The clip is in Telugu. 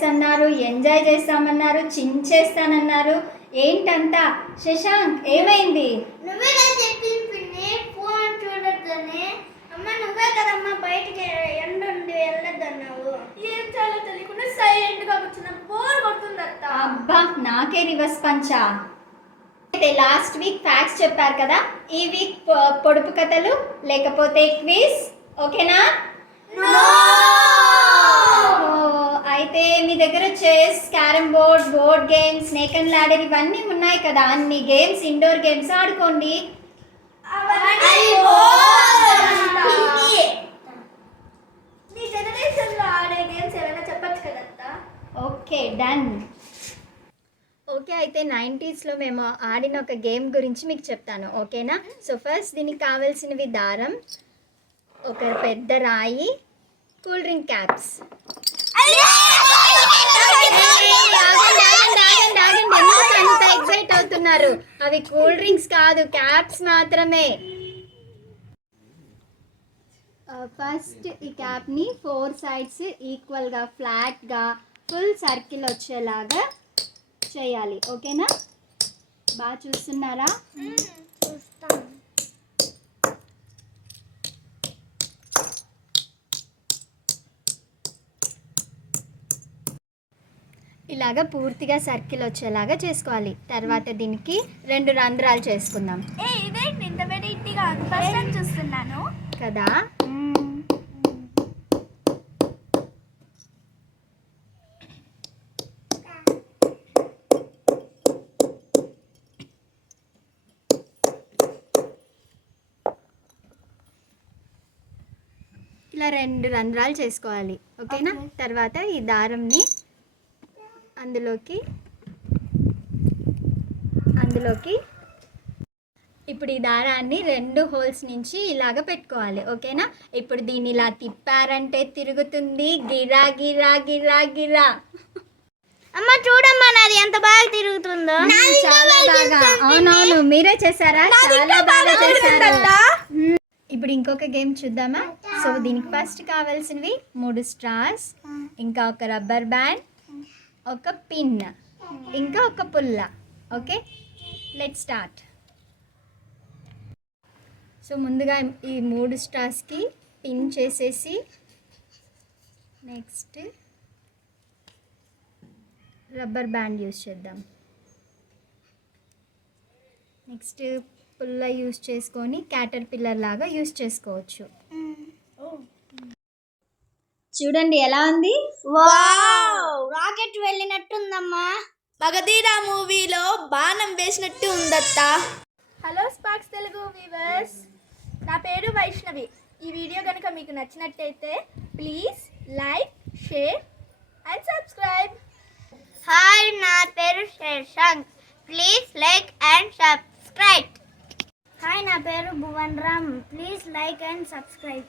హాలిడేస్ అన్నారు, ఎంజాయ్ చేస్తామన్నారు, చించేస్తానన్నారు. ఏంటంతా? శశాంక్ ఏమైంది? నువ్వే చెప్పింది ఫోన్ చూడొద్దని. అమ్మ నువ్వే కదమ్మా బయటికి ఎండుండి వెళ్ళొద్దన్నావు. ఏం చాలా తెలియకుండా సైలెంట్గా కూర్చున్నా. బోర్ కొడుతుందత్త. అబ్బా నాకే రివర్స్ పంచా. అయితే లాస్ట్ వీక్ ఫ్యాక్ట్స్ చెప్పారు కదా, ఈ వీక్ పొడుపు కథలు లేకపోతే క్విజ్, ఓకేనా? అయితే మీ దగ్గర chess, carrom board, board games, snake and ladder ఇవన్నీ ఉన్నాయి కదా, అన్ని గేమ్స్ ఇండోర్ గేమ్స్ ఆడుకోండి. మీ జనరేషన్లో ఆడే గేమ్స్ ఏమైనా చెప్పచ్చు కదత్తా? Okay done. ఓకే అయితే 90స్లో మేము ఆడిన ఒక గేమ్ గురించి మీకు చెప్తాను, ఓకేనా? సో ఫస్ట్ దీనికి కావాల్సినవి దారం, ఒక పెద్ద రాయి, కూల్ డ్రింక్ క్యాప్స్. ఎందుకు అంత ఎక్సైట్ అవుతున్నారు? అవి కూల్ డ్రింక్స్ కాదు, క్యాప్స్ మాత్రమే. ఫస్ట్ ఈ క్యాప్ని 4 సైడ్స్ ఈక్వల్గా ఫ్లాట్గా ఫుల్ సర్కిల్ వచ్చేలాగా చేయాలి, ఓకేనా? బాగా చూస్తున్నారా? చూస్తాను. ఇలాగా పూర్తిగా సర్కిల్ వచ్చేలాగా చేసుకోవాలి. తర్వాత దీనికి 2 రంధ్రాలు చేసుకుందాం. ఇదేంటి ఇంత వెరైటీగా ఫస్ట్ టైం చూస్తున్నాను కదా. ఇలా 2 రంధ్రాలు చేసుకోవాలి, ఓకేనా? తర్వాత ఈ దారంని అందులోకి ఇప్పుడు ఈ దారాన్ని 2 హోల్స్ నుంచి ఇలాగ పెట్టుకోవాలి, ఓకేనా? ఇప్పుడు దీన్ని ఇలా తిప్పారంటే తిరుగుతుంది, గిరా గిరా గిరా గిరా. అమ్మ చూడమ్మా నాది ఎంత బాగా తిరుగుతుందో. చాలా బాగా. అవునవును, మీరే చేశారా? చాలా బాగా చేశారు. ఇప్పుడు ఇంకొక గేమ్ చూద్దామా? సో దీనికి ఫస్ట్ కావాల్సినవి 3 స్ట్రాస్, ఇంకా ఒక రబ్బర్ బ్యాండ్, ఒక పిన్, ఇంకా ఒక పుల్ల. Okay, let's start. సో ముందుగా ఈ 3 స్ట్రాస్కి పిన్ చేసేసి నెక్స్ట్ రబ్బర్ బ్యాండ్ యూస్ చేద్దాం. నెక్స్ట్ పుల్ల యూస్ చేసుకొని క్యాటర్ పిల్లర్ లాగా యూస్ చేసుకోవచ్చు. చూడండి ఎలా ఉంది. Wow, rocket వెళ్ళినట్టుందమ్మా. మగధీరా మూవీలో బాణం వేసినట్టు ఉందత్తా. హలో స్పార్క్స్ తెలుగు వ్యూవర్స్, నా పేరు వైష్ణవి. ఈ వీడియో కనుక మీకు నచ్చినట్టయితే please like, share and subscribe. Hi, నా పేరు Shashank. Please like and subscribe. Hi, నా పేరు Bhuvan Ram. Please like and subscribe.